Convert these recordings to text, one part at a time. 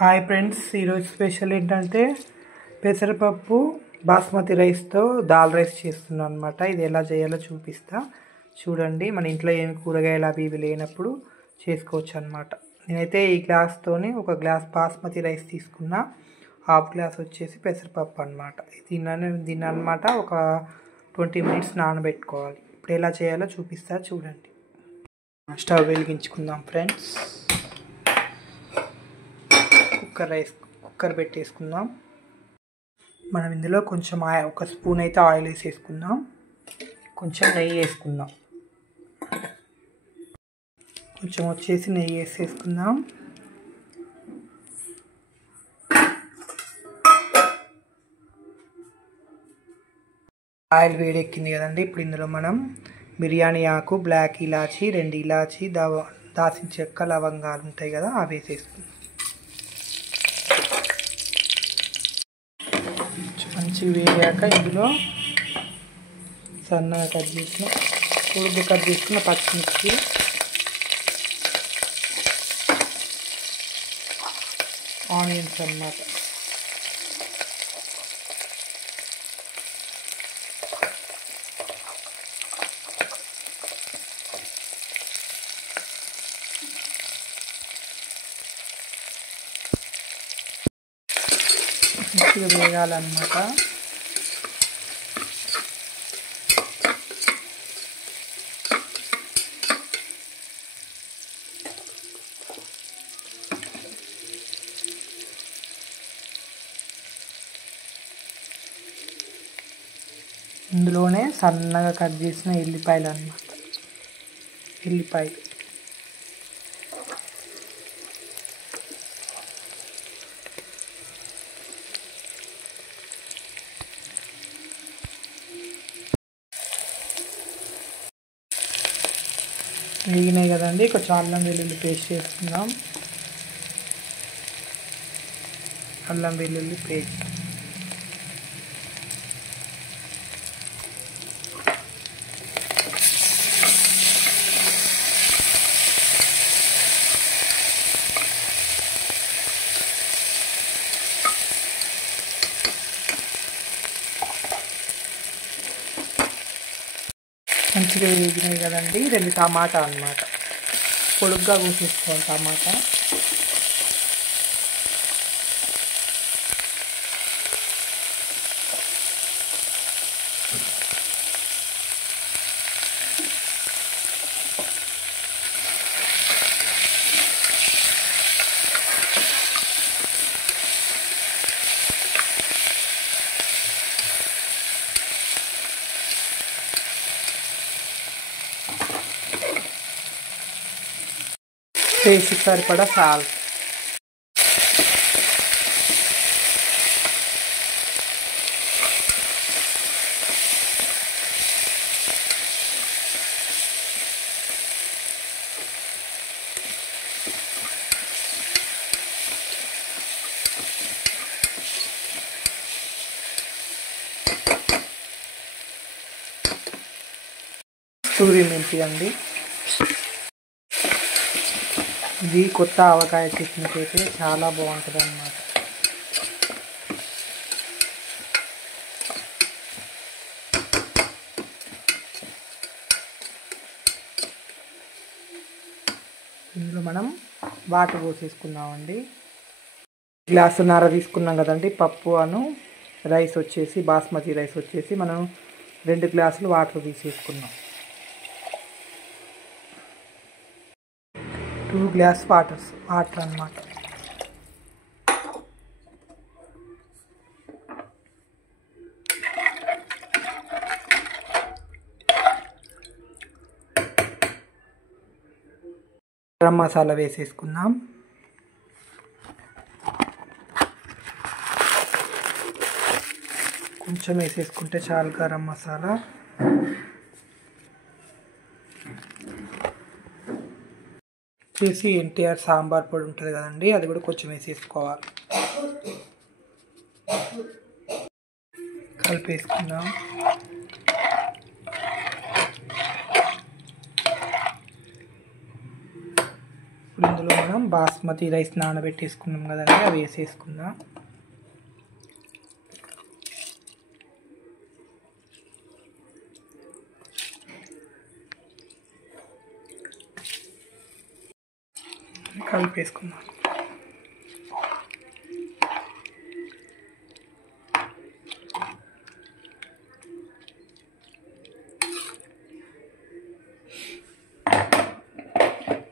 Hi friends, ఈరోజు special ఏంటంటే పెసరపప్పు బాస్మతి రైస్తో దాల్ రైస్ చేస్తున్నాను అనమాట. ఇది ఎలా చేయాలో చూపిస్తా చూడండి. మన ఇంట్లో ఏమి కూరగాయలు అవి ఇవి లేనప్పుడు చేసుకోవచ్చు అనమాట. నేనైతే ఈ గ్లాస్తోని ఒక గ్లాస్ బాస్మతి రైస్ తీసుకున్నా, హాఫ్ గ్లాస్ వచ్చేసి పెసరపప్పు అనమాట. దీన్ని అనమాట ఒక 20 మినిట్స్ నానబెట్టుకోవాలి. ఇప్పుడు ఎలా చేయాలో చూపిస్తా చూడండి. Stove వెలిగించుకుందాం friends. కుక్కర్ పెట్టేసుకుందాం. మనం ఇందులో కొంచెం ఒక స్పూన్ అయితే ఆయిల్ వేసేసుకుందాం. కొంచెం నెయ్యి వేసుకుందాం. కొంచెం వచ్చేసి నెయ్యి వేసేసుకుందాం. ఆయిల్ వేడెక్కింది కదండి. ఇప్పుడు ఇందులో మనం బిర్యానీ ఆకు, బ్లాక్ ఇలాచి, 2 ఇలాచి, దాల్చిన చెక్క, లవంగాలు ఉంటాయి కదా, అవి వేసేసుకుందాం. మంచిగా వేగాక ఇందులో సన్నగా పొడుగ్గా కట్ చేసుకున్న పచ్చిమిర్చి, ఆనియన్స్ అన్నమాట. మంచిగా వేగాలన్నమాట. ఇందులోనే సన్నగా కట్ చేసిన ఎల్లిపాయలు అన్నమాట. ఎల్లిపాయలు వేగినాయి కదండి. కొంచెం అల్లం వెల్లుల్లి పేస్ట్ చేసుకుందాం. అల్లం వెల్లుల్లి పేస్ట్, మంచిగా వేగినాయి కదండి. 2 టమాటా అన్నమాట. పొడుగ్గా కోసేసుకోవాలి టమాటా. టేస్ట్ సరిపడా సాల్ట్, కస్తూరి మెంతి అండి. ఇది కొత్త ఆవకాయ చట్నీకి అయితే చాలా బాగుంటుంది అన్నమాట. ఇందులో మనం వాటర్ పోసేసుకుందామండి. గ్లాసున్నర తీసుకున్నాం కదండి పప్పు రైస్ వచ్చేసి బాస్మతి రైస్ వచ్చేసి మనం 2 గ్లాసులు వాటర్ తీసేసుకున్నాం. 2 గ్లాస్ వాటర్ అన్నమాట. గరం మసాలా వేసేసుకుందాం. కొంచెం వేసేసుకుంటే చాలు గరం మసాలా. వచ్చేసి ఎన్టీఆర్ సాంబార్ పొడి ఉంటుంది కదండి, అది కూడా కొంచెం వేసేసుకోవాలి. కలిపేసుకుందాం. ఇప్పుడు ఇందులో మనం బాస్మతి రైస్ నానబెట్టేసుకున్నాం కదండి, అవి వేసేసుకుందాం. కలిపేసుకుందాం.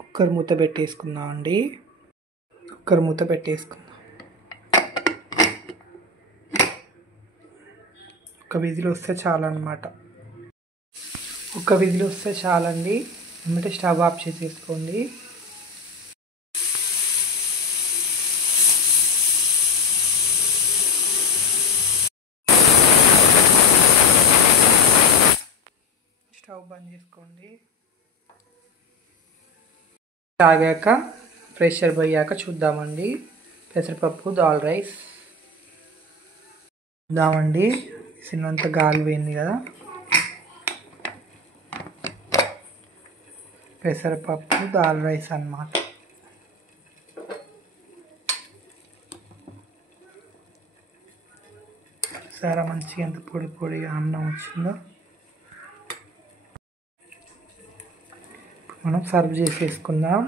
కుక్కర్ మూత పెట్టేసుకుందాం అండి. కుక్కర్ మూత పెట్టేసుకుందాం. ఒక విజిల్ వస్తే చాలన్నమాట. ఒక విజిల్ వస్తే చాలండి. వెంటనే స్టవ్ ఆఫ్ చేసేసుకోండి. స్టవ్ బంద్ చేసుకోండి. తాగాక ప్రెషర్ పోయాక చూద్దామండి. పెసరపప్పు దాల్ రైస్ చూద్దామండి. సిన్నంత గాలి పోయింది కదా. పెసరపప్పు దాల్ రైస్ అన్నమాట. సరే మంచిగా ఎంత పొడి పొడిగా అన్నం వచ్చిందో. మనం సర్వ్ చేసేసుకుందాం.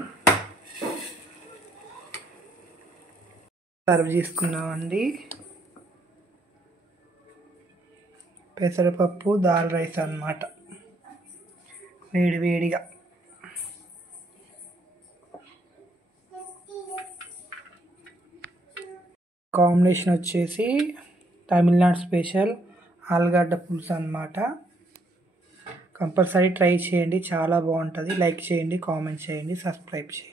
సర్వ్ చేసుకుందామండి. పెసరపప్పు దాల్ రైస్ అన్నమాట, వేడి వేడిగా. కాంబినేషన్ వచ్చేసి తమిళనాడు స్పెషల్ ఆలుగడ్డ పులుసు అన్నమాట. కంపల్సరీ ట్రై చేయండి, చాలా బాగుంటుంది. లైక్ చేయండి, కామెంట్ చేయండి, సబ్స్క్రైబ్ చేయండి.